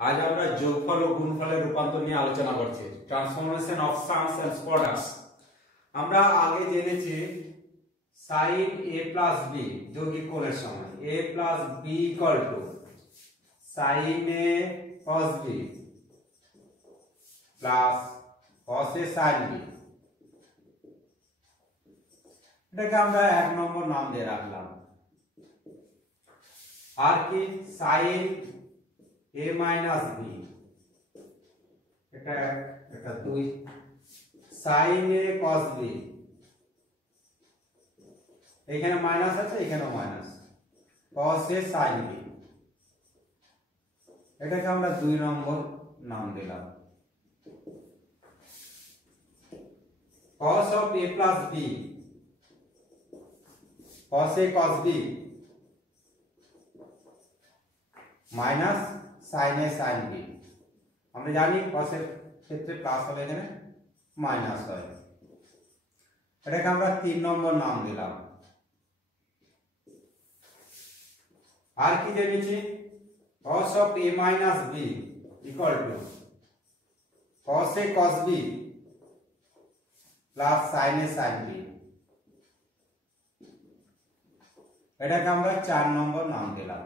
आज আমরা যোগফল ও গুণফলের রূপান্তর নিয়ে আলোচনা করছি transformation of sums and products. আমরা আগে জেনেছি sin a plus b যৌগিক কোণের সময় a plus b equal to sin a cos b plus cos a sin b। এটাকে আমরা এক নম্বর নাম দিয়ে রাখলাম। আর কি sin a minus b, এটা 2 sin a cos b, এখানে মাইনাস আছে এখানেও minus, cos a sin b, এটাকে আমরা 2 নম্বর নাম দিলাম। cos of a plus b, cos a cos b minus sin a sin b। আমরা জানি cos এর ক্ষেত্রে প্লাস হবে, এখানে মাইনাস হয়। এটাকে আমরা 3 নম্বর নাম দিলাম। আর কি জেনেছি cos of a minus b equal to cos a cos b plus sin a sin b। এটাকে আমরা 4 নম্বর নাম দিলাম।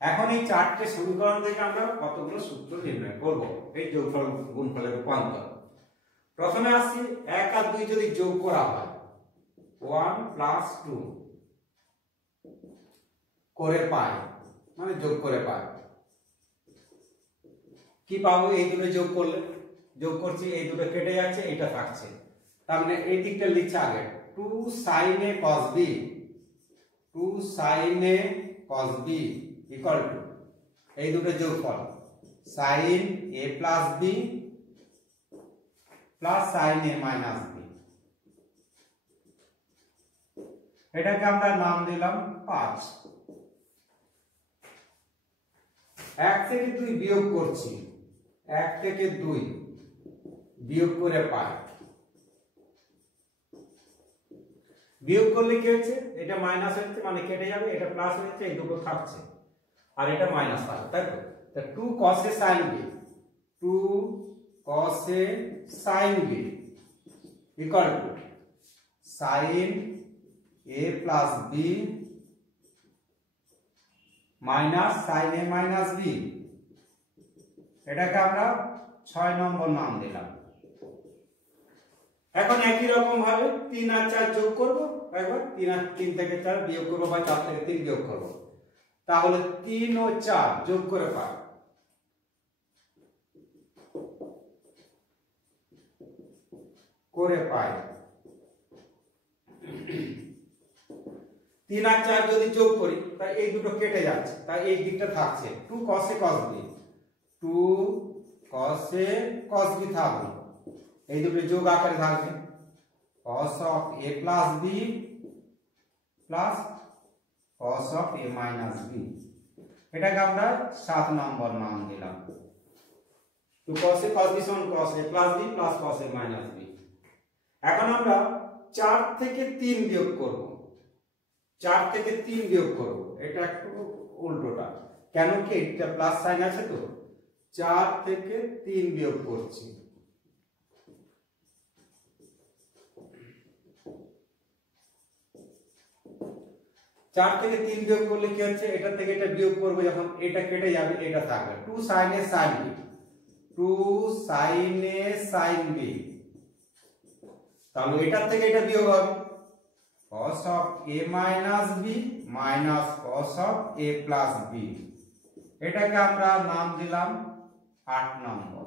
এখন এই চারটে সমীকরণ থেকে আমরা কতগুলো সূত্র নির্ণয় করব এই যোগফল গুণফলের রূপান্তর। প্রথমে আসছি 1 আর 2 যদি যোগ করা হয় 1 plus 2 করে পাই, মানে যোগ করে পাই, কি পাবো? এই দুটো যোগ করলে, যোগ করছি এই দুটো কেটে যাচ্ছে, এটা থাকছে, তার মানে এই দিকটা লিখছি আগে 2 sin a cos b, 2 sin a cos b equal to এই দুটো যোগফল sin a plus b plus sin a minus b। এটাকে আমরা নাম দিলাম 5। 1 থেকে 2 বিয়োগ করছি, 1 থেকে 2 বিয়োগ করে পাই। বিয়োগ করলে কি হচ্ছে? এটা মাইনাস হচ্ছে, মানে কেটে যাবে, এটা প্লাস হচ্ছে, এই দুটো থাকছে, আর এটা মাইনাস থাকবে, তাই তো? তা 2 cos a sin b, 2 cos a sin b equal to sin a plus b minus sin a minus b। এটাকে আমরা 6 নম্বর নাম দিলাম। এখন একই রকম ভাবে 3 আর 4 যোগ করব, একবার 3 থেকে 4 বিয়োগ করব, বা 4 থেকে 3 বিয়োগ করব, তাহলে 3 ও 4 যোগ করে পাই। করে পাই 3 আর 4 যদি যোগ করি তাই এই দুটো কেটে যাচ্ছে, তাই এই দিকটা থাকছে 2 cos a cos b, 2 cos a cos b থাকবে, এই দুটো যোগ আকারে থাকবে cos of a plus b plus cos of a minus b। এটাকে আমরা 7 নম্বর নাম দিলাম। তো cos a cos b সমান cos a plus b plus cos a minus b। এখন আমরা 4 থেকে 3 বিয়োগ করব, 4 থেকে 3 বিয়োগ করব, এটা একটু উল্টোটা, কেন কি এটা প্লাস সাইন আছে, তো 4 থেকে 3 বিয়োগ করছি, 4 থেকে 3 বিয়োগ করলে কি হচ্ছে? এটা থেকে এটা বিয়োগ করব, যখন এটা কেটে যাবে এটা থাকবে 2 sin a sin b, 2 sin a sin b, তাহলে এটা থেকে এটা বিয়োগ হবে cos of a minus b minus cos of a plus b। এটাকে আমরা নাম দিলাম 8 নম্বর।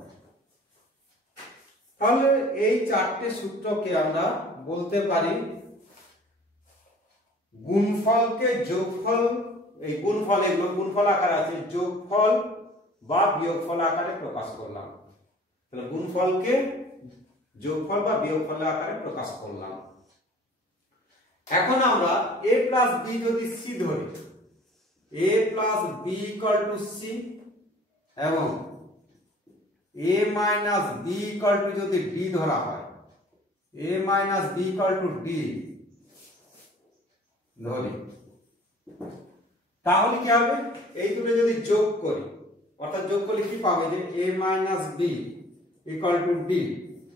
তাহলে এই চারটে সূত্রকে আমরা বলতে পারি গুণফলকে যোগফল, এই গুণফল, এগুলো গুণফল আকারে আছে, যোগফল বা বিয়োগফল আকারে প্রকাশ করলাম। তাহলে গুণফলকে যোগফল বা বিয়োগফল আকারে প্রকাশ করলাম। এখন আমরা a plus b যদি c ধরি, a plus b equal to c এবং a minus b equal to যদি d ধরা হয়, a minus b equal to d ধরি, তাহলে কি হবে? এই দুটো যদি যোগ করি অর্থাৎ যোগ করলে কি পাবে যে a minus b equal two d,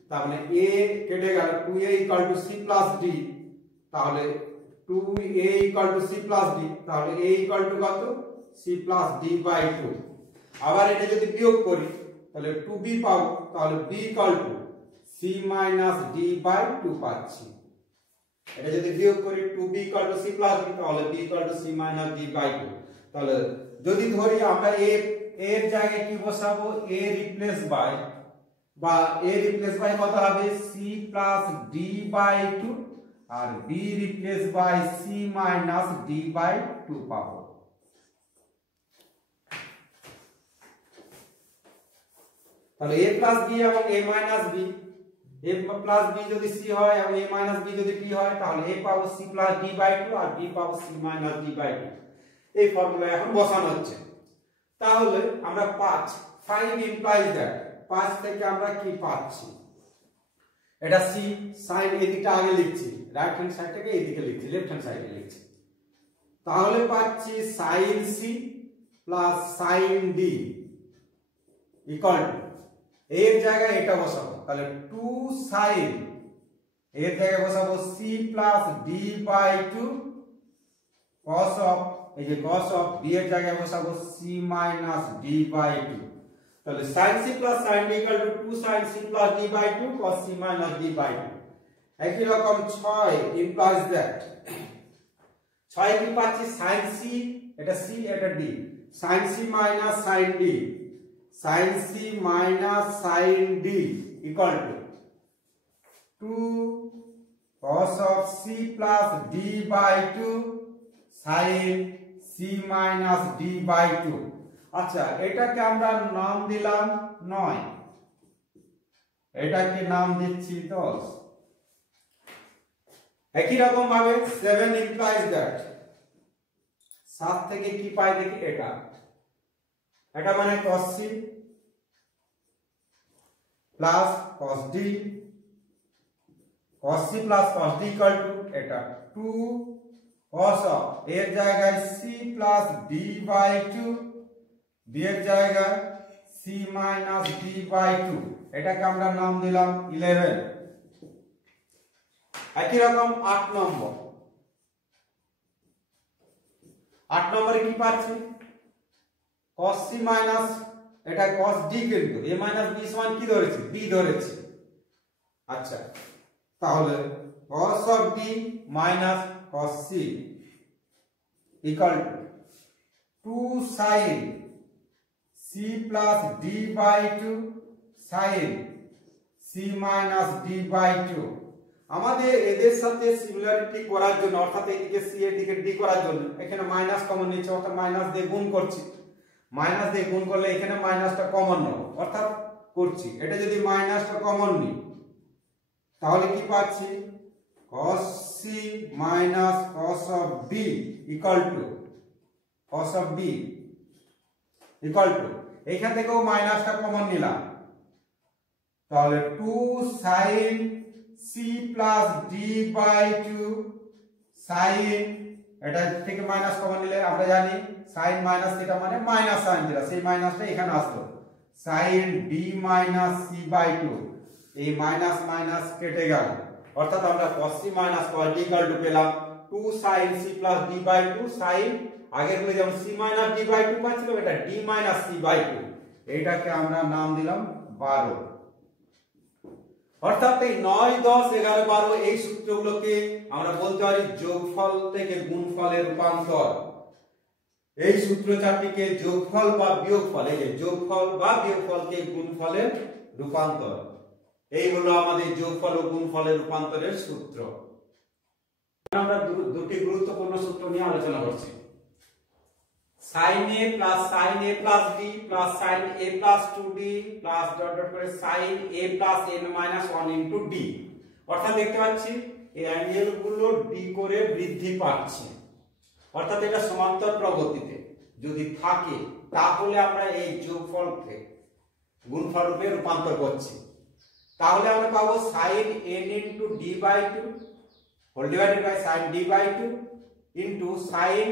তার মানে a কেটে গেল 2a equal to c plus d, তাহলে 2a equal to c plus d, তাহলে a ইকুয়াল টু কত c প্লাস d বাই 2। আবার এটা যদি বিয়োগ করি তাহলে 2b পাবো, তাহলে b equal to c minus d by 2 পাচ্ছি। এটা যদি বিয়োগ করি 2b equal to c plus d, তাহলে b equal to c minus d by 2। তাহলে যদি ধরি আমরা a এর জায়গায় কি বসাবো, a রিপ্লেস বাই কত হবে c প্লাস d বাই 2, আর b replace by c minus d by 2 পাবো। তাহলে a প্লাস b এবং a minus b, a plus b যদি c হয় এবং a মাইনাস b যদি d হয়, তাহলে a পাবো c প্লাস d বাই 2 আর b পাবো c মাইনাস d বাই 2। এই ফর্মুলা এখন বসানো হচ্ছে। তাহলে আমরা 5 ইমপ্লাইজ দ্যাট 5 থেকে আমরা কি পাচ্ছি, এটা c sin এদিকটা আগে লিখছি, রাইট হ্যান্ড সাইডটাকে এইদিকে লিখছি, লেফট হ্যান্ড সাইডে লিখছি। তাহলে পাচ্ছি sin c plus sin d equal two এর জায়গায় এটা বসাবো, তাহলে 2 sin এর জায়গায় বসাবো c plus d by 2 cos of এই যে cos অফ b এর জায়গায় বসাবো c মাইনাস d বাই 2। তাহলে sin c plus sin d equal to 2 sin c plus d by 2 cos c minus d by 2। একই রকম 6 ইমপ্লাইজ দ্যাট 6 কি পাচ্ছি sin c, এটা c এটা d, sin c minus sin d, sin c minus sin d equal to 2 cos of c plus d by 2 sin c minus d by 2। আচ্ছা, এটাকে আমরা নাম দিলাম 9, এটাকে নাম দিচ্ছি 10। একই রকম ভাবে 7 implies that 7 থেকে কি পাই দেখি, এটা মানে cos c plus cos d, cos c plus cos d equal to এটা 2 cos অফ এর জায়গায় c plus d by 2, b এর জায়গায় c মাইনাস d বাই 2, এটাকে আমরা নাম দিলাম 11। একই রকম 8 নম্বরে কি পাচ্ছি, cos c মাইনাস এটা cos d, কিন্তু a মাইনাস b সমান কি ধরেছি, b ধরেছি। আচ্ছা, তাহলে cos of d minus cos c equal to 2 sin c plus d by 2 sin c minus d by 2। আমাদের এদের সাথে সিমিলারিটি করার জন্য, অর্থাৎ এইদিকে c এর দিকে d করার জন্য এখানে মাইনাস কমন নিচ্ছে, অর্থাৎ মাইনাস দিয়ে গুণ করছি। মাইনাস দিয়ে গুণ করলে এখানে মাইনাসটা কমন নেব, অর্থাৎ করছি এটা যদি মাইনাসটা কমন নিই তাহলে কি পাচ্ছি, cos c minus cos of b equal to cos of b equal to এইখান থেকেও মাইনাসটা কমন নিলাম, তাহলে 2 sin c plus d by 2 sin, এটা থেকে মাইনাস কমন নিলে আমরা জানি sin মাইনাস থিটা মানে মাইনাস sin থিটা, সেই মাইনাসটা এখানে আসলো sin d minus c by 2, এই মাইনাস মাইনাস কেটে গেল, অর্থাৎ আমরা cos c minus cos d equal to পেলাম 2 sin c plus d by 2 sin, আগের গুলো যেমন c minus d by 2 পাচ্ছিলাম, এটা d minus c by 2, এইটাকে আমরা নাম দিলাম 12। অর্থাৎ এই 9, 10, 11, 12 এই সূত্রগুলোকে আমরা বলতে পারি যোগফল থেকে গুণফলে রূপান্তর। এই সূত্র চারটিকে যোগফল বা বিয়োগফল, এই যে যোগফল বা বিয়োগফলকে গুণফলে রূপান্তর, এই হলো আমাদের যোগফল ও গুণফলের রূপান্তরের সূত্র। আমরা দুটি গুরুত্বপূর্ণ সূত্র নিয়ে আলোচনা করছি, sin a plus sin a plus d plus sin a plus 2d plus dot dot করে sin a plus n minus 1 into d। অর্থাৎ দেখতে পাচ্ছি এই অ্যাঙ্গেল গুলো d করে বৃদ্ধি পাচ্ছে, অর্থাৎ এটা সমান্তর প্রগতিতে যদি থাকে তাহলে আমরা এই যোগফলকে গুণফল রূপে রূপান্তর করছি। তাহলে আমরা পাবো sin n into d by 2 whole divided by sin d by 2 into sin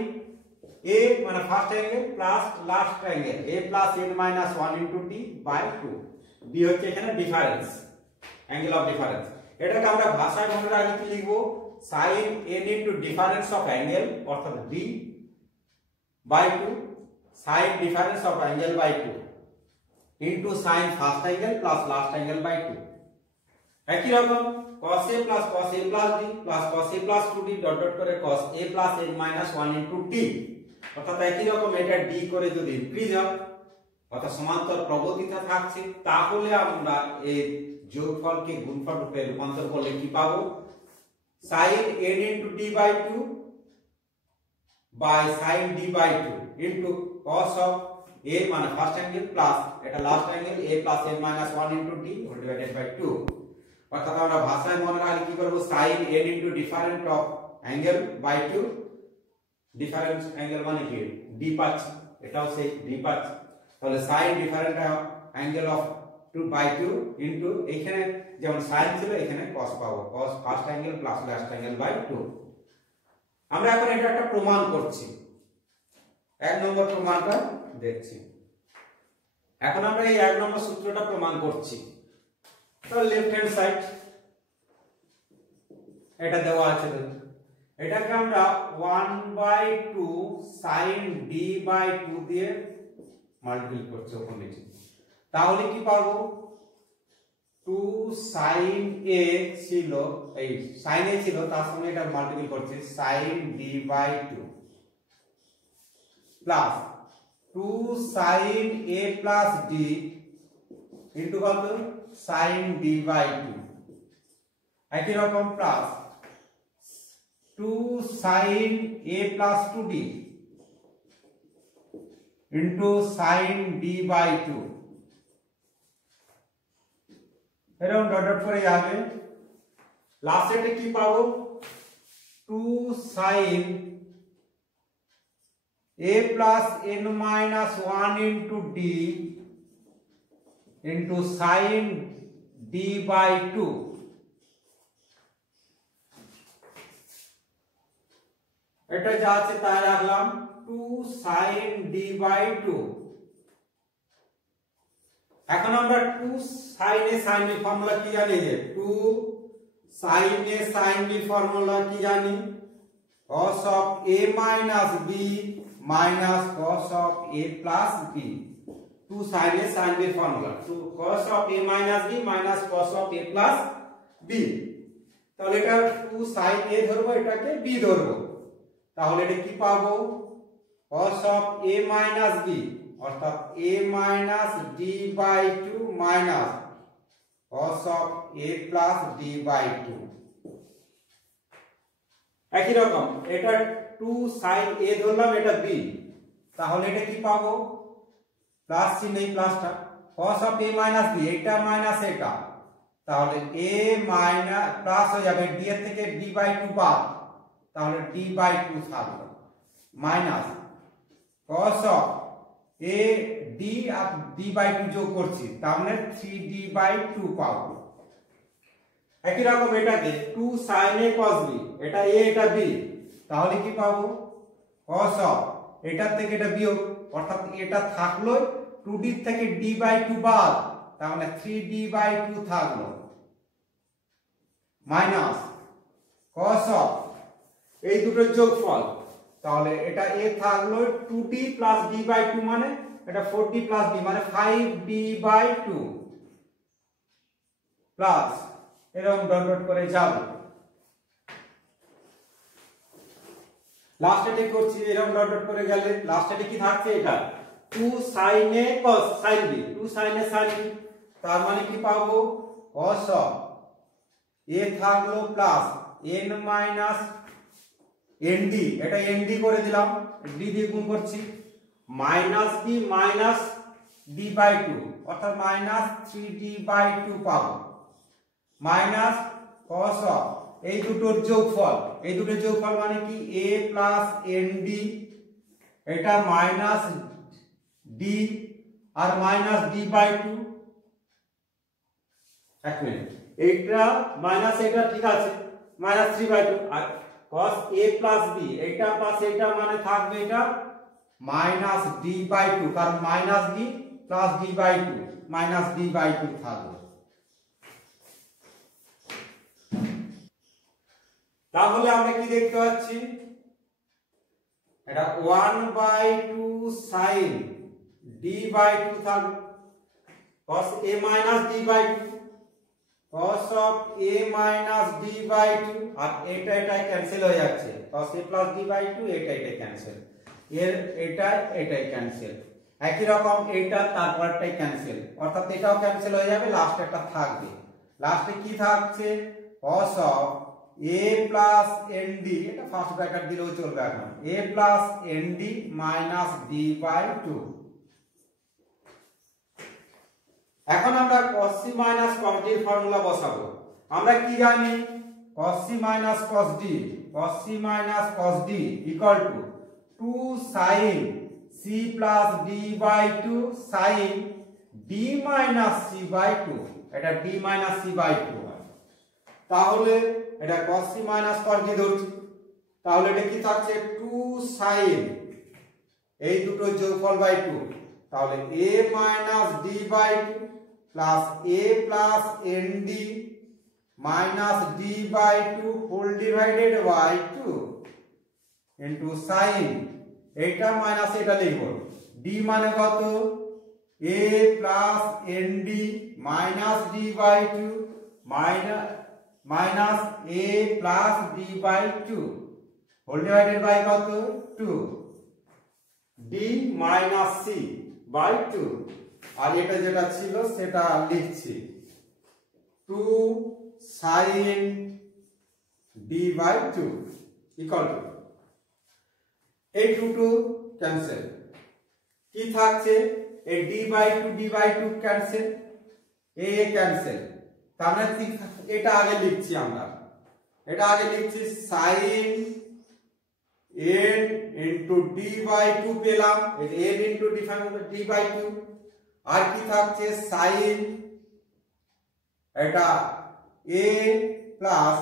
a মানে first angle plus last angle a plus n minus 1 into t by 2 b হচ্ছে এখানে ডিফারেন্স, অ্যাঙ্গেল অফ ডিফারেন্স। এটাকে আমরা ভাষায় মনে রাখি কি লিখব, sin n into difference of angle অর্থাৎ d by 2 sin difference of angle by 2 into sin first angle plus last angle by 2। একই রকম cos a plus cos a plus d plus cos a plus 2d dot dot করে cos a plus n minus 1 into t, অর্থাৎ একই রকম এটা d করে যদি increase হয় অর্থাৎ সমান্তর প্রবর্তিতা থাকছে, তাহলে আমরা এই যোগফলকে গুণফল রূপে রূপান্তর করলে কি পাবো, sin n into d by 2 by sin d by 2 into cos of a মানে ফার্স্ট অ্যাঙ্গেল প্লাস এটা last angle a plus n minus 1 into t whole divided by 2। অর্থাৎ আমরা ভাষায় মনে রাখলে কি করব, sin n into different of angle by 2, difference angle মানে কি d পাচ্ছি, এটাও সেই d পাচ্ছি, তাহলে sin different angle of 2 by 2 into এখানে যেমন sin ছিল এখানে cos পাবো, cos first angle plus last angle by 2। আমরা এখন এটা একটা প্রমাণ করছি, এক নম্বর প্রমাণটা দেখছি। এখন আমরা এই এক নম্বর সূত্রটা প্রমাণ করছি। তো লেফট হ্যান্ড সাইড এটা দেওয়া আছে, এটাকে আমরা 1/2 sin d by 2 দিয়ে মাল্টিপ্লাই করছি ওপর নিচে, তাহলে কি পাবো, 2 sin a ছিল, এই sin a ছিল তার সঙ্গে এটা মাল্টিপ্লাই করছি sin d by 2 plus 2 sin a plus d into কত sin d by 2, একই রকম plus 2 sin a plus 2d into sin d by 2, এরকম ডট ডট করে যাবে, লাস্টে কি পাবো, 2 sin a plus n minus 1 into d into sin d by 2, এটা যা আছে তাই রাখলাম 2 sin d by 2। এখন আমরা 2 sin a sin b formula কি জানি, যে 2 sin a sin b formula কি জানি, cos of a minus b minus cos of a plus b, 2 sin a sin b formula 2 cos of a minus b minus cos of a plus b, তাহলে এটা 2 sin a ধরবো, এটাকে b ধরবো, তাহলে এটা কি পাবো, cos of a minus b অর্থাৎ a minus d by 2 minus cos of a plus d by 2। একই রকম এটা 2 sin a ধরলাম, এটা b, তাহলে এটা কি পাবো, প্লাস চিহ্ন এই প্লাসটা, cos of a minus b এটা মাইনাস এটা, তাহলে a মাইনাস প্লাস হয়ে যাবে, d এর থেকে d by 2 বাদ, তাহলে d by 2 থাকবে minus cos of a d আর d by 2 যোগ করছি, তার মানে 3d by 2 পাবো। একই রকম এটাকে 2 sin a cos b, এটা a এটা b, তাহলে কি পাবো, cos of এটার থেকে এটা বিয়োগ, অর্থাৎ এটা থাকলো 2d থেকে d by 2 বাদ, তার মানে 3d by 2 থাকলো মাইনাস cos of এই দুটোর যোগফল, তাহলে এটা a থাকলো 2d plus d by 2 মানে এটা 4d plus d মানে 5d by 2 প্লাস এরকম ডট ডট করে যাবে, লাস্টে ঠিক করছি এরকম ডট ডট করে গেলে লাস্টে কি থাকছে, এটা 2 sin a cos sin b, 2 sin a sin b, তার মানে কি পাবো, cos of a থাকলো প্লাস n minus nd, এটা nd করে দিলাম, d দিয়ে গুণ করছি, minus d minus d by 2 অর্থাৎ মাইনাস 3d by 2 পাবো, মাইনাস cos of এই দুটোর যোগফল, এই দুটোর যোগফল মানে কি a plus nd, এটা মাইনাস d আর মাইনাস d by 2, এক মিনিট, এইটা মাইনাস এটা ঠিক আছে মাইনাস 3 by 2, আর cos a plus b এইটা প্লাস এইটা মানে থাকবে এটা মাইনাস ডি বাই টু, কারণ minus D plus D by two, minus D by two থাকবে। তাহলে আমরা কি দেখতে পাচ্ছি, এটা 1/2 sin d বাই টু থাকবে, cos a minus d by two, cos of a minus d by two, আর এটা ক্যান্সেল হয়ে যাচ্ছে, cos a plus d by two, এটা ক্যান্সেল, এর এটাই ক্যান্সেল, একই রকম এটা তারপরটাই ক্যান্সেল, অর্থাৎ এটাও ক্যান্সেল হয়ে যাবে, লাস্ট একটা থাকবে। লাস্টে কি থাকছে, cos of a plus nd, এটা ফার্স্ট ব্র্যাকেট দিলেও চলবে, এখন a plus nd minus d by two. এখন আমরা cos c minus cos d এর ফর্মুলা বসাবো। আমরা কি জানি, cos c minus cos d, cos c minus cos d equal to 2 sin c plus d by 2 sin d minus c by 2, এটা d minus c by 2 হয়। তাহলে এটা cos c minus cos d ধরছি, তাহলে এটা কি থাকছে 2 sin, এই দুটো যোগফল বাই 2, তাহলে a minus d by 2 plus a plus nd minus d by 2 whole divided by 2 into sin, এটা মাইনাস এটা লিখব, d মানে কত, a plus nd minus d by 2 minus a plus d by 2 whole divided by কত 2, d minus c by 2, আর এটা যেটা ছিল সেটা লিখছি 2 sin d by 2 equal to, এই 2 ক্যান্সেল, কি থাকছে, এই d by 2 cancel, a cancel, তার মানে এটা আগে লিখছি, আমরা এটা আগে লিখছি sin n into d by 2 পেলাম, এই n ইনটু d বাই 2, আর কি থাকছে sin, এটা a প্লাস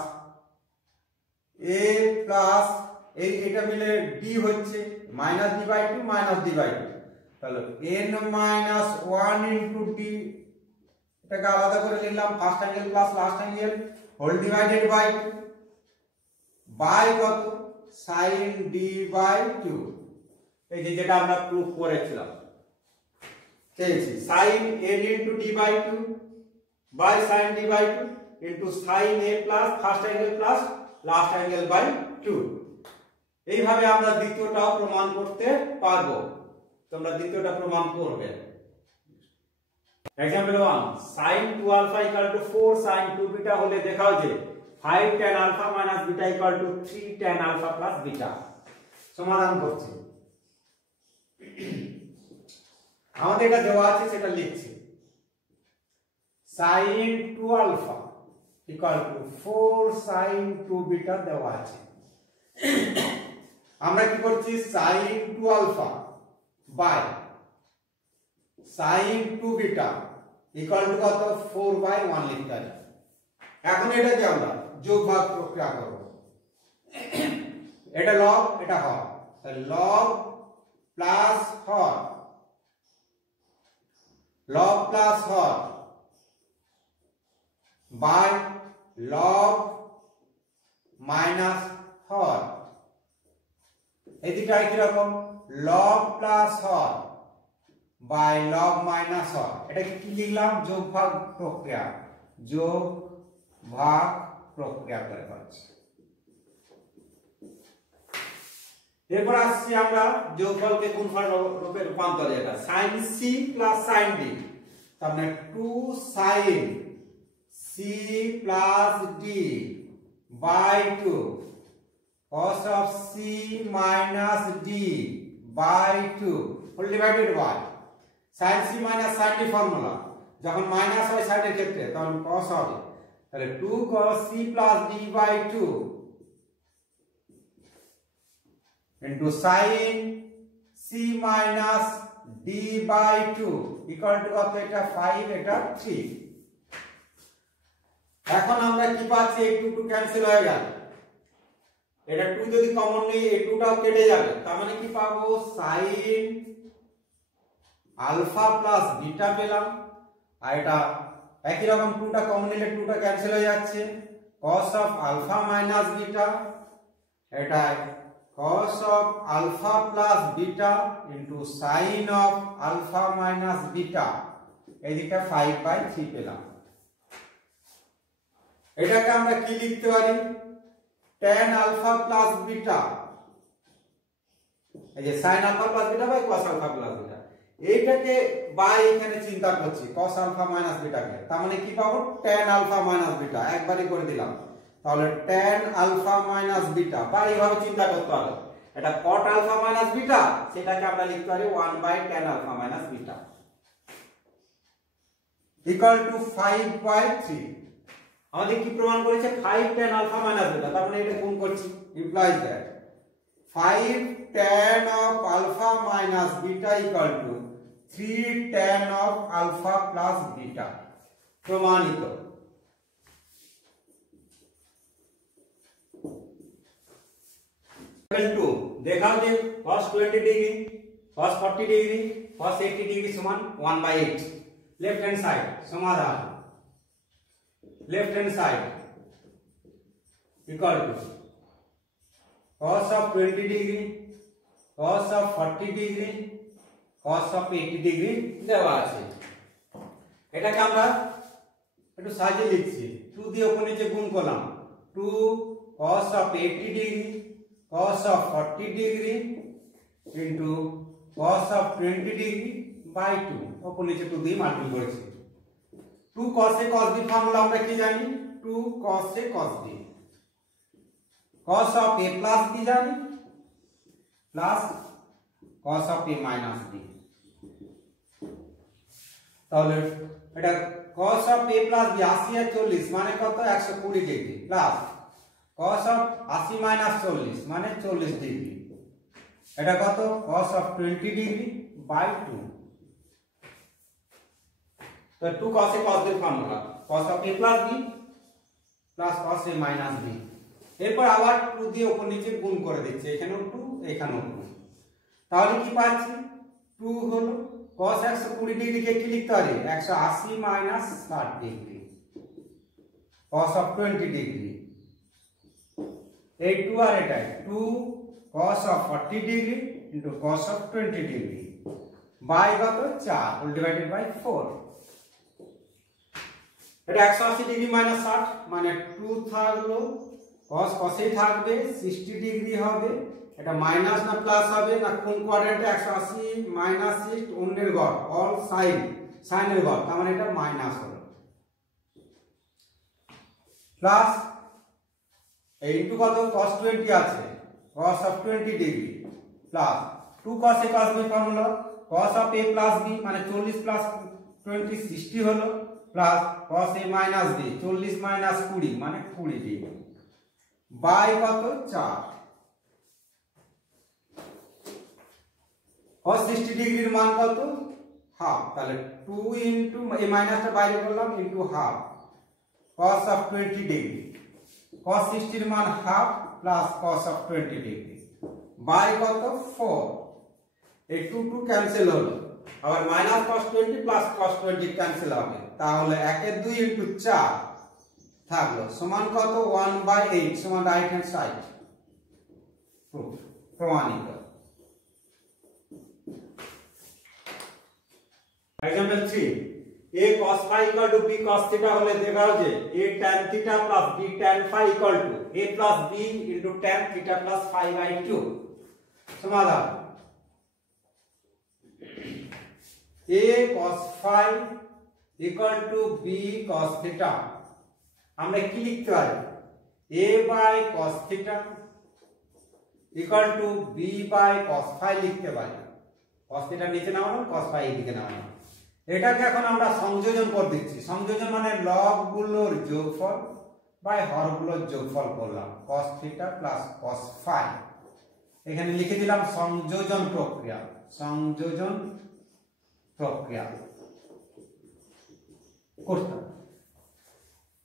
এই এটা মিলে d হচ্ছে minus d by 2 minus d by 2, তাহলে n মাইনাস 1 ইনটু d, এটাকে আলাদা করে লিখলাম first angle plus last angle whole divided by 2 by কত sin d বাই 2, এই যেটা আমরা প্রুফ করেছিলাম, চেয়েছি sin n into d by 2 by sin d by 2 into sin a plus first angle plus last angle by 2। এইভাবে আমরা দ্বিতীয়টাও প্রমাণ করতে পারবো, তোমরা দ্বিতীয়টা প্রমাণ করবে। Example 1 sin 2 alpha equal to 4 sin 2 beta হলে দেখাও যে 5 tan alpha minus beta equal to 3 tan alpha plus beta। সমাধান করছি, আমাদের এটা দেওয়া আছে সেটা লিখছি, sin 2 alpha equal to 4 sin 2 beta দেওয়া আছে, আমরা কি করছি sin 2 alpha by sin 2 beta equal to কত 4/1 লিখতে হবে। এখন এটাকে আমরা যোগ ভাগ প্রক্রিয়া করব, এটা লগ এটা হর, তাহলে লগ প্লাস হর, লগ প্লাস হর বাই লগ মাইনাস হর, এদিকে কি রকম লগ প্লাস হর বাই লগ মাইনাস হর, এটা কি লিখলাম যোগ ভাগ প্রক্রিয়া, যোগ ভাগ প্রক্রিয়া করে পাচ্ছি। এরপর আসছি আমরা যোগফলকে গুণফল রূপে রূপান্তর, এটা sin c plus sin d, তার মানে 2 sin c plus d by 2 cos of c minus d by 2 whole divided by sin c minus sin d formula, যখন মাইনাস হয় সাইডের ক্ষেত্রে তখন cos হবে, তাহলে 2 cos c plus d by 2 into sin c minus d by 2 equal to কত, এটা 5 এটা 3। এখন আমরা কি পাচ্ছি, এই 2 ক্যান্সেল হয়ে গেল, এটা 2 যদি কমন নেই এই 2টাও কেটে যাবে, তার মানে কি পাবো sin আলফা প্লাস বিটা পেলাম। আর এটা একই রকম 2টা কমন নিলে 2টা ক্যান্সেল হয়ে যাচ্ছে, cos of alpha minus beta, এটা cos of alpha plus beta into sin of alpha minus beta, এদিকে 5/3 পেলাম। এটাকে আমরা কি লিখতে পারি tan আলফা প্লাস বিটা, এই যে sin alpha plus beta by cos alpha plus beta, এইটাকে বাই এখানে চিন্তা করছি cos আলফা মাইনাস বিটাকে, তার মানে কি পাবো tan আলফা মাইনাস বিটা, একবারই করে দিলাম। তাহলে tan আলফা মাইনাস বিটা বা এইভাবে চিন্তা করতে হবে, এটা cot আলফা মাইনাস বিটা, সেটাকে আমরা লিখতে পারি 1/tan alpha minus beta equal to 5/3। আমাদের কি প্রমাণ করেছে 5 tan আলফা মাইনাস বিটা, তার মানে এটা গুণ করছি, implies that 5 tan of alpha minus beta equal to 3 tan of alpha plus beta, প্রমাণিত। দেখাও যে cos 20 degree, cos 40 degree, cos 80 degree সমান 1/8। লেফট হ্যান্ড সাইড সমাধান, left hand side equal to cos of 20 degree, cos of 40 degree, cos of 80 degree দেওয়া আছে। এটাকে আমরা একটু সাজিয়ে লিখছি, 2 দিয়ে উপর নিচে গুণ করলাম, 2 cos of 80 degree cos of 40 degree into cos of 20 degree by 2, উপর নিচে 2 দিয়ে মাল্টিপ্লাই করেছি। 2 cos a cos b formula আমরা কি জানি, 2 cos a cos b, cos of a plus b জানি plus cos of a minus b, তাহলে এটা cos of a plus b 80 আর 40 মানে কত 120 degree plus cos of 80 minus 40 মানে 40 ডিগ্রি, এটা কত cos of 20 ডিগ্রি বাই 2। তো 2 cos a cos b formula cos of a plus b plus cos a minus b, এরপর আবার 2 দিয়ে উপর নিচে গুণ করে দিচ্ছি, এখানেও 2 এখানেও 2, তাহলে কি পাচ্ছি 2 হলো cos 120 ডিগ্রি কে কি লিখতে পারি 180 minus 60 degree cos of 20 degree, এই 2 আর এটা 2 cos of 40 degree into cos of 20 degree by কত 4 হোল ডিভাইডেড বাই 4। এটা 180 ডিগ্রি মাইনাস 60 মানে 2 থাকলো, cos cosই থাকবে 60 ডিগ্রি হবে, এটা মাইনাস না প্লাস হবে না, কোন কোয়াড্রেন্টে 180 মাইনাস 6 অন্যের ঘর অল সাইন, সাইনের ঘর, তার মানে এটা মাইনাস হলো প্লাস এই ইনটু কত cos 20 আছে cos of 20 degree plus 2 cos a cos b formula cos of a plus b মানে 40 প্লাস 20 60 হলো plus cos a minus b 40 minus 20 মানে 20 ডিগ্রি বাই কত 4, cos 60 ডিগ্রির মান কত হাফ, তাহলে 2 ইনটু এই মাইনাসটা বাইরে করলাম into half cos of 20 degree, cos 60 এর মান half plus cos of 20 degree by কত 4, এই 2 2 ক্যান্সেল হলো, আবার minus cos 20 plus cos 20 cancel হবে, তাহলে 1 এর 2 ইনটু 4 থাকলো সমান কত 1/8 সমান রাইট হ্যান্ড সাইড, প্রমাণিত। Example 3 a cos phi equal to b cos theta হলে দেখাও যে a tan theta plus b tan phi equal to a plus b into tan theta plus phi by 2। সমাধান a cos phi equal to b cos theta, আমরা কি লিখতে পারি a by cos theta equal to b by cos phi লিখতে পারি, cos theta নিচে নামানো cos phi এদিকে নামানো, এটাকে এখন আমরা সংযোজন করে দিচ্ছি, সংযোজন মানে লব গুলোর যোগফল বাই হরগুলোর যোগফল করলাম cos theta plus cos phi, এখানে লিখে দিলাম সংযোজন প্রক্রিয়া, সংযোজন প্রক্রিয়া করতাম।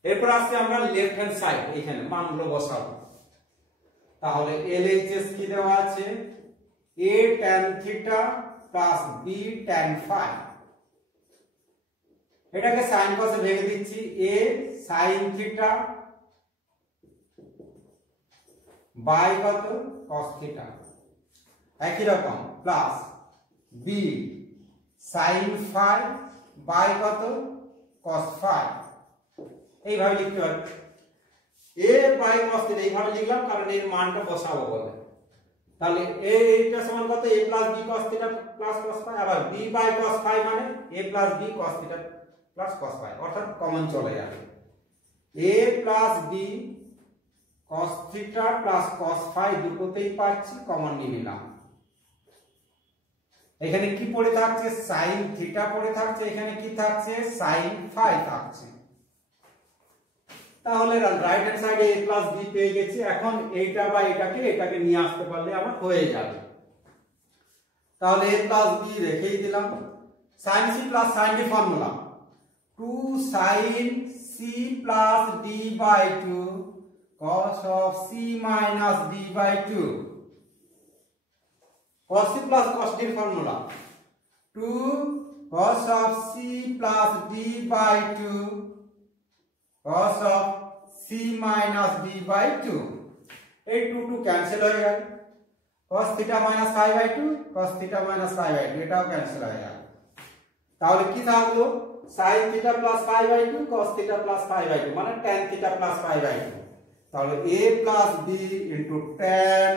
এরপর আসছে আমরা লেফট হ্যান্ড সাইড, এখানে মানগুলো বসাবো, তাহলে LHS কি দেওয়া আছে a tan theta plus b tan phi। এটাকে sin cos এ ভেঙে দিচ্ছি a sin থিটা বাই কত cos থিটা একই রকম প্লাস b sin phi বাই কত cos phi। এইভাবে লিখতে পারি a বাই cos থিটা, এইভাবে লিখলাম কারণ এর মানটা বসাবো বলে। তাহলে a এইটা সমান কত a plus b cos theta plus cos phi, আবার b বাই cos phi মানে a plus b cos theta plus cos phi, অর্থাৎ কমন চলে যাবে a plus b cos theta plus cos phi দুটোতেই পাচ্ছি, কমন নিয়ে নিলাম। এখানে কি পড়ে থাকছে sin থিটা পড়ে থাকছে, এখানে কি থাকছে sin phi থাকছে। তাহলে রাইট হ্যান্ড সাইডে a প্লাস b পেয়ে গেছি। এখন এইটা বা এটাকে নিয়ে আসতে পারলে আমার হয়ে যাবে। তাহলে a প্লাস b রেখেই দিলাম। sin c plus sin d formula 2 sin c plus d by 2 cos of c minus d by 2। cos c plus cos d formula 2 cos of c plus d by 2 cos of c minus d by 2। এই 2 cancel হয়ে গেল। cos theta minus phi by 2 cos theta minus phi by 2 এটাও cancel হয়ে গেল। তাহলে কি থাকলো sin theta plus phi by 2 cos theta plus phi by 2 মানে tan theta plus phi by 2। তাহলে a plus b into tan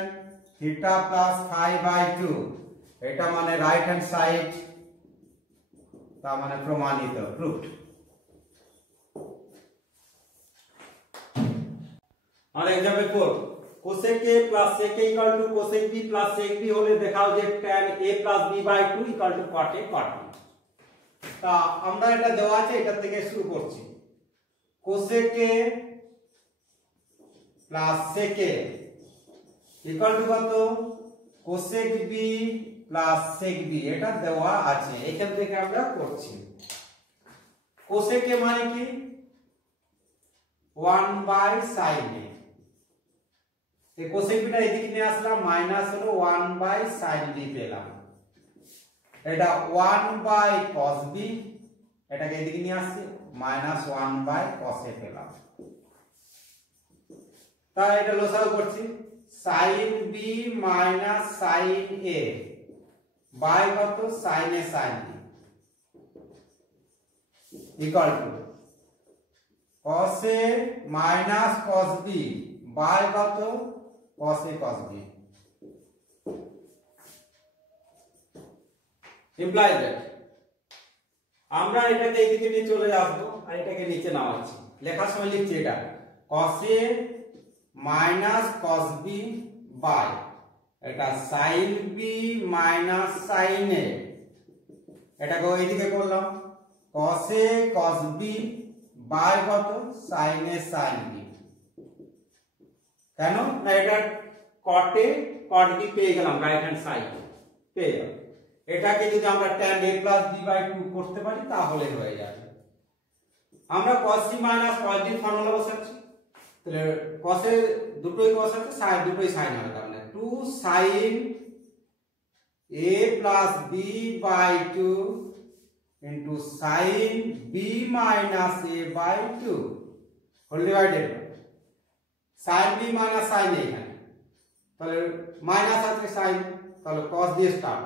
theta plus phi by 2 এটা মানে রাইট হ্যান্ড সাইড, তার মানে প্রমাণিত প্রুফড। আর example 4 cosec a plus sec a equal to cosec b plus sec b হলে দেখাও যে tan a plus b by 2 equal to cot a cot b। তা আমরা এটা দেওয়া আছে, এটা থেকে শুরু করছি। cosec a plus sec a equal to কত cosec b plus sec b এটা দেওয়া আছে, এখান থেকে আমরা করছি। cosec a মানে কি 1 by sin a, এই cosec b টা এদিকে নিয়ে আসলাম, মাইনাস হলো 1 by sin b পেলাম। এটা 1 by cos b, এটাকে এদিকে নিয়ে আসছি, মাইনাস 1 by cos a পেলাম। তাই এটা লসাগু করছি, sin b minus sin a by কত sin a sin b equal to cos a minus cos b by কত cos a cos b implies that আমরা এটাকে এইদিকে নিয়ে চলে আসবো আর এটাকে নিচে নামাচ্ছি। লেখার সময় লিখছি এটা cos a minus cos b by এটা sin b minus sin a, এটাকে এইদিকে করলাম cos a cos b by কত sin a sin b। কেন না এটা cot a cot b পেয়ে গেলাম, রাইট হ্যান্ড সাইড পেয়ে গেলাম। এটাকে যদি আমরা tan a plus b by 2 করতে পারি তাহলে হয়ে যাবে। আমরা cos c minus cos d formula বসাচ্ছি, তাহলে cos এ দুটোই cos আছে, sin দুটোই sin হবে, তার মানে 2 sin a plus b by 2 into sin b minus a by 2 whole divided sin b minus sin a এখানে, তাহলে মাইনাস আছে sin, তাহলে cos দিয়ে start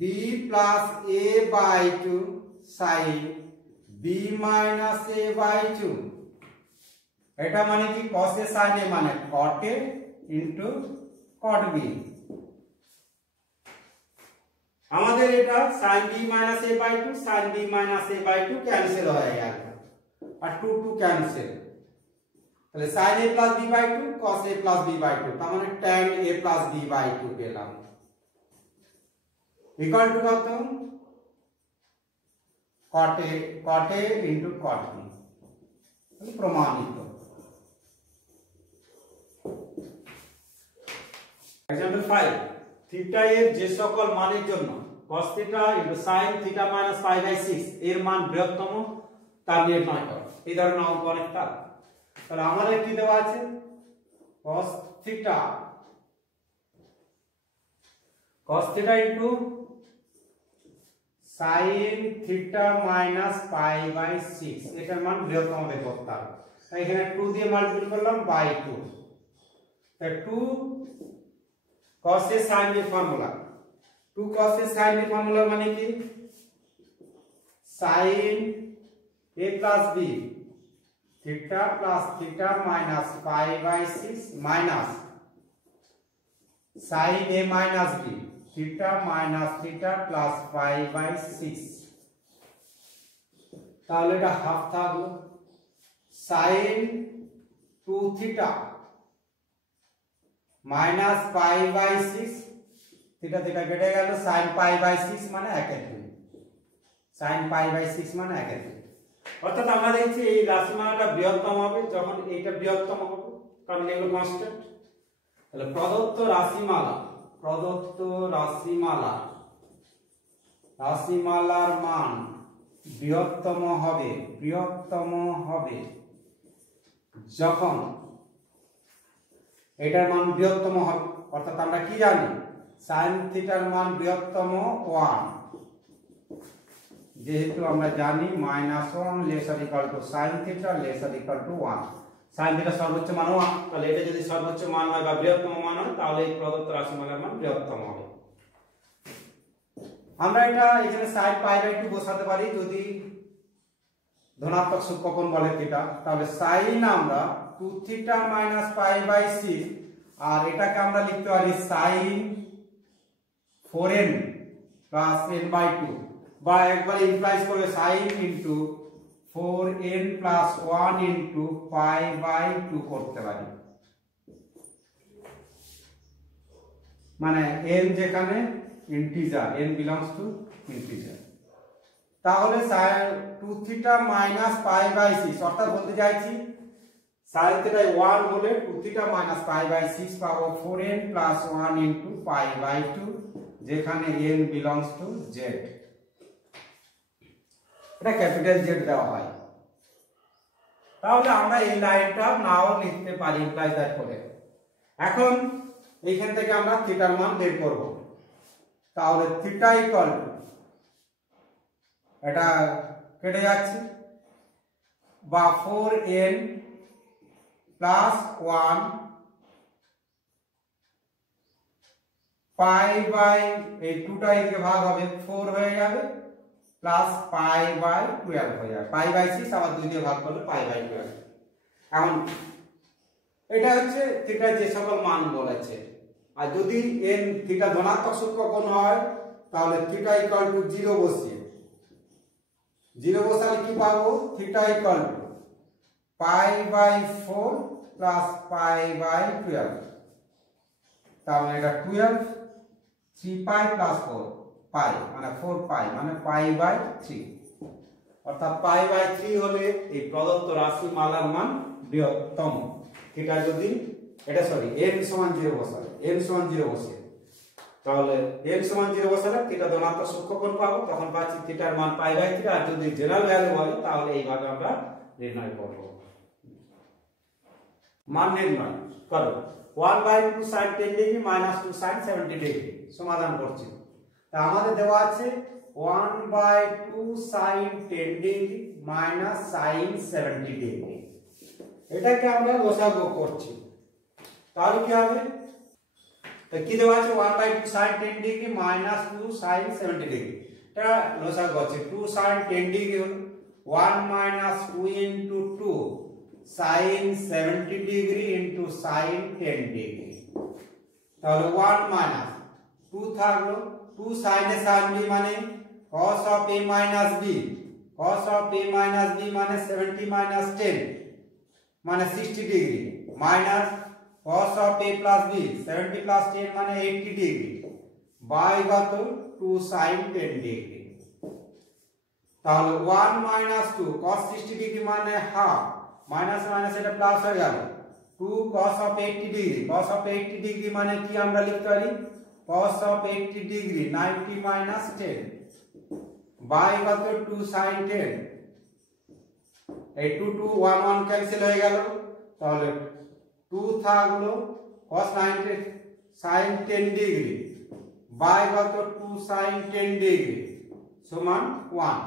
b plus a by 2 sin b minus a by 2। এটা মানে কি cos a sin a মানে cot a into cot b। আমাদের এটা sin b minus a by 2 sin b minus a by 2 cancel হয়ে গেল আর 2 cancel, তাহলে sin a plus b by 2 cos a plus b by 2 তার মানে tan a plus b by 2 পেলাম equal to কত cot a into cot b প্রমাণিত। Example 5 theta এর যে সকল মানের জন্য cos theta sin theta minus pi by 6 এর মান বৃহত্তম তা নির্ণয় করো। এই ধরনের অঙ্ক অনেক থাকে। তাহলে আমাদের কি দেওয়া আছে cos theta cos theta into sin theta minus pi by 6 এটার মান বৃহত্তম বের করতে হবে। তাই এখানে 2 দিয়ে মাল্টিপ্লাই করলাম বাই 2, তাই 2 cos এর sin এর ফর্মুলা, 2 cos এর sin এর ফর্মুলা মানে কি sin a plus b theta plus theta minus pi by 6 minus sin a minus b theta minus theta plus pi by 6, তাহলে এটা হাফ থাকলো sin 2 theta minus pi by 6 theta theta কেটে গেল sin pi by 6 মানে 1/2, sin pi by 6 মানে 1/2। অর্থাৎ আমরা দেখছি এই রাশিমালাটা বৃহত্তম হবে যখন এইটা বৃহত্তম হবে, কারণ এগুলো কনস্ট্যান্ট। তাহলে প্রদত্ত রাশিমালার মান বৃহত্তম হবে যখন এটার মান বৃহত্তম হবে। অর্থাৎ আমরা কি জানি sin থিটার মান বৃহত্তম 1, যেহেতু আমরা জানি -1 laser equal to sin theta laser equal to 1, sin theta সর্বোচ্চ মান 1, তাহলে এটা যদি সর্বোচ্চ মান হয় বা বৃহত্তম মান হয় তাহলে এই প্রদত্ত রাশিমালার মান বৃহত্তম হবে। আমরা এটা এখানে sin pi by 2 বসাতে পারি যদি ধনাত্মক সূক্ষ্মকোণ বলে থিটা, তাহলে sin আমরা 2 থিটা minus pi by 6 আর এটাকে আমরা লিখতে পারি sin 4n plus n by 2, বা একবার ইমপ্লাইজ করবে sin into 4n plus 1 into pi by 2 করতে পারি, মানে n যেখানে integer, n belongs to integer। তাহলে 2 থিটা minus pi by 6 অর্থাৎ বলতে চাইছি sin থিটা 1 হলে 2 থিটা minus pi by 6 পাবো 4n plus 1 into pi by 2, যেখানে n belongs to z, এটা ক্যাপিটাল Z দেওয়া হয়। তাহলে আমরা এই লাইনটা নাও লিখতে পারি ইমপ্লাইজ দ্যাট করে। এখন এইখান থেকে আমরা থিটার মান বের করব, তাহলে থিটা ইকুয়াল টু এটা কেটে যাচ্ছে বা 4n প্লাস 1 পাই বাই এই 2টা এদিকে ভাগ হবে 4 হয়ে যাবে প্লাস পাই বাই 12 হয়ে যাবে, পাই বাই 6 আবার 2 দিয়ে ভাগ করলে পাই বাই 12। এখন এটা হচ্ছে থিটার যে সকল মান বলেছে, আর যদি n থিটা ধনাত্মক সূক্ষ্মকোণ হয় তাহলে থিটা ইকুয়াল টু 0 বসিয়ে 0 বসালে কি পাবো theta equal to pi by 4 plus pi by 12, তাহলে এটা 12 3 পাই প্লাস 4 পাই মানে 4 পাই মানে পাই বাই 3, অর্থাৎ পাই বাই 3 হলে এই প্রদত্ত রাশিমালার মান বৃহত্তম। থিটা যদি এটা সরি n সমান 0 বসালে n সমান 0 বসিয়ে তাহলে n সমান 0 বসালে থিটা ধনাত্মক সূক্ষ্মকোণ পাবো, তখন পাচ্ছি থিটার মান পাই বাই 3। আর যদি জেনারেল ভ্যালু বলে তাহলে এইভাবে আমরা নির্ণয় করব। মান নির্ণয় করো 1/2 sin 10 ডিগ্রি -2 sin 70 ডিগ্রি সমাধান করছি। তা আমাদের দেওয়া আছে 1/2 sin 10 ডিগ্রি sin 70 ডিগ্রি, এটাকে আমরা লসাগু করছি। তাহলে কি হবে, তো কি দেওয়া আছে 1/2 sin 10 ডিগ্রি -2 sin 70 ডিগ্রি, এটা লসাগু আছে 2 sin 10 ডিগ্রি হলো 1 - 2 into 2 sin 70 degree into sin 10 degree, তাহলে 1 - 2 থাকলো 2 sin a sin b মানে cos of a minus b, cos of a minus b মানে 70 minus 10 মানে 60 degree minus cos of a plus b 70 plus 10 মানে 80 degree by কত 2 sin 10 degree. তাহলে 1 - 2 cos 60 degree মানে half minus minus এটা plus হয়ে গেল 2 cos of 80 degree, cos of 80 degree মানে কি আমরা লিখতে পারি cos of 80 degree 90 minus 10 by কত 2 sin 10, এই 2 2 1 1 ক্যান্সেল হয়ে গেল, তাহলে 2 থাকলো cos 90 sin 10 ডিগ্রি বাই কত 2 sin 10 ডিগ্রি সমান 1।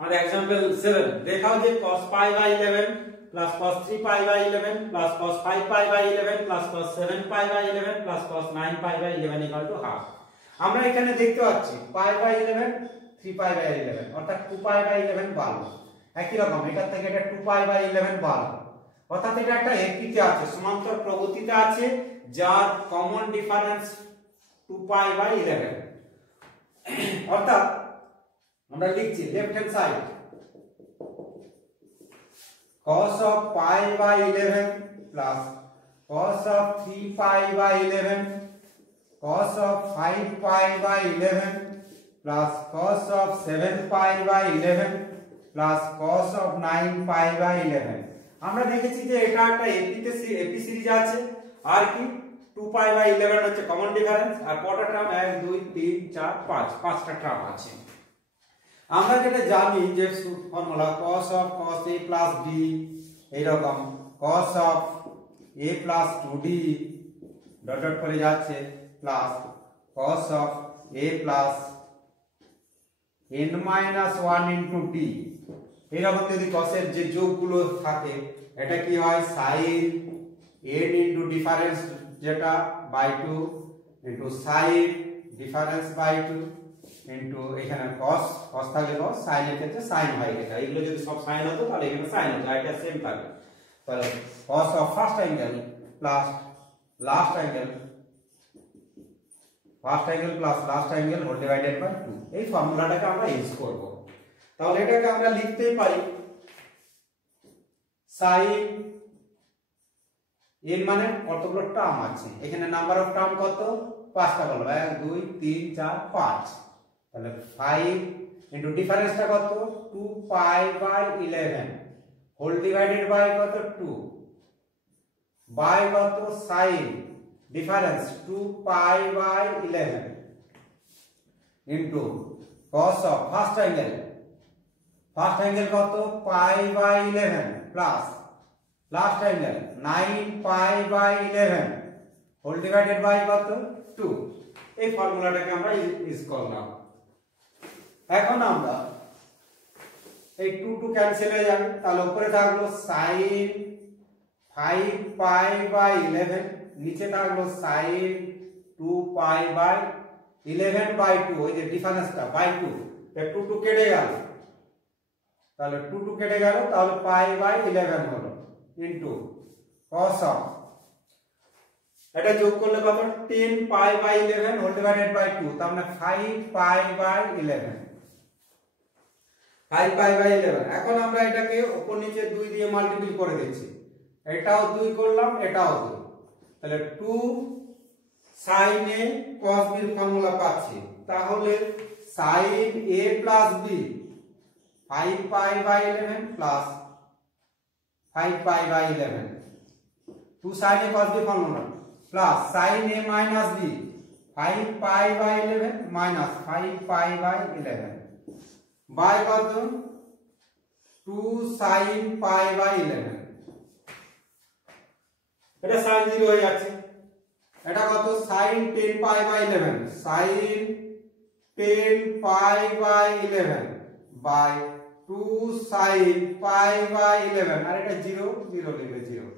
আর एग्जांपल 7 দেখাও যে cos pi by 11 plus cos 3 pi by 11 plus cos 5 pi by 11 plus cos 7 pi by 11 plus cos 9 pi by 11 equal to half। আমরা এখানে দেখতে পাচ্ছি pi by 11 3 pi by 11 অর্থাৎ 2 pi by 11 বাড়লো। একই রকম এটা থেকে এটা 2 pi by 11 বাড়লো, অর্থাৎ এটা একটা একটিতে আছে, সমান্তর প্রগতিতে আছে, যার কমন ডিফারেন্স 2 pi by 11। অর্থাৎ আমরা লিখছি left hand side cos of pi by 11 plus cos of 3 pi by 11 cos of 5 pi by 11 plus cos of 7 pi by 11 plus cos of 9 pi by 11। আমরা দেখেছি যে এটা একটা এপি সিরিজ আছে, আর কি 2 pi by 11 হচ্ছে কমন ডিফারেন্স, আর কটা term 1 2 3 4 5 পাঁচটা টার্ম আছে। আমরা যেটা জানি যে formula cos of cos a plus b এই রকম cos of a plus 2d dot dot করে যাচ্ছে plus cos of a plus n minus 1 into d। এরকম যদি cos এর যে যোগগুলো থাকে এটা কি হয় sin n into ডিফারেন্স যেটা by 2 into sin difference by 2 into এখানে cos থাকলে cos, sin এর ক্ষেত্রে sin হয়, এটা এগুলো যদি সব sin হতো তাহলে এখানে sin হতো, এটা সেম থাকে। তাহলে cos of first angle plus last angle plus last angle whole divided by 2, এই ফর্মুলাটাকে আমরা ইউজ করব। তাহলে এটাকে আমরা লিখতেই পারি sin n মানে কতগুলো টার্ম আছে, এখানে নাম্বার অফ টার্ম কত, 5টা বলবো, 1 2 3 4 5, তাহলে 5 ইনটু ডিফারেন্সটা কত 2 pi by 11 whole divided by কত 2 বাই কত sin difference 2 pi by 11 into cos of first angle কত pi by 11 plus last angle 9 pi by 11 whole divided by কত 2। এই ফর্মুলাটাকে আমরা ইউজ করলাম। এখন আমরা এই 2 ক্যান্সেল হয়ে যাবে, তাহলে উপরে থাকলো sin 5 pi by 11, নিচে থাকলো sin 2 pi by 11 by 2, ওই যে ডিফারেন্সটা by 2, এই 2 কেটে গেল, তাহলে 2 কেটে গেল, তাহলে pi by 11 হলো ইনটু cos of এটা যোগ করলে কত 10 pi by 11 whole divided by 2, তার মানে 5 pi by 11 5 pi by 11। এখন আমরা এটাকে উপর নিচে 2 দিয়ে মাল্টিপ্লাই করে দিচ্ছি, এটাও 2 করলাম, এটাও 2, তাহলে 2 sin a cos b এর ফর্মুলা পাচ্ছি। তাহলে sin a plus b 5 pi by 11 plus 5 pi by 11 2 sin a cos b formula plus sin a minus b 5 pi by 11 minus 5 pi by 11 by কত 2 sin pi by 11, এটা sin 0 হয়ে যাচ্ছে, এটা কত sin 10 pi by 11 sin 10 pi by 11 by 2 sin pi by 11, আর এটা 0 0 লিখবে 0।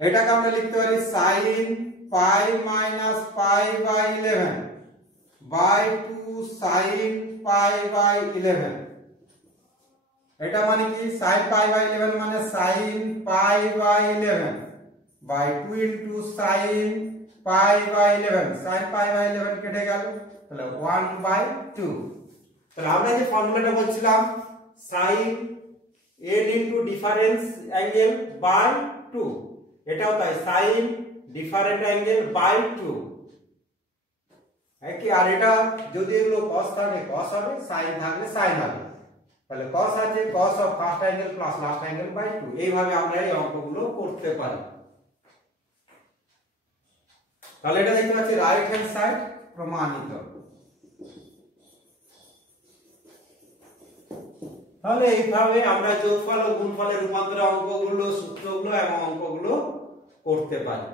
এটাকে আমরা লিখতে পারি sin pi minus pi by 11 by 2 sin pi by 11, এটা মানে কি sin pi by 11 মানে sin pi by 11 by 2 into sin pi by 11, sin pi by 11 কেটে গেল, তাহলে 1 by 2। তাহলে আমরা যে ফর্মুলাটা বলছিলাম sin n into difference angle by 2, এটাও তাই sin ডিফারেন্ট অ্যাঙ্গেল by 2 একই। আর এটা যদি এগুলো cos থাকে cos হবে, sin থাকলে sin হবে, তাহলে cos আছে cos of first angle plus last angle by 2, এইভাবে আমরা এই অঙ্কগুলো করতে পারি। তাহলে এটা দেখতে পাচ্ছি রাইট হ্যান্ড সাইড প্রমাণিত। তাহলে এইভাবে আমরা যোগফল ও গুণফলের রূপান্তরের অঙ্কগুলো, সূত্রগুলো এবং অঙ্কগুলো করতে পারি।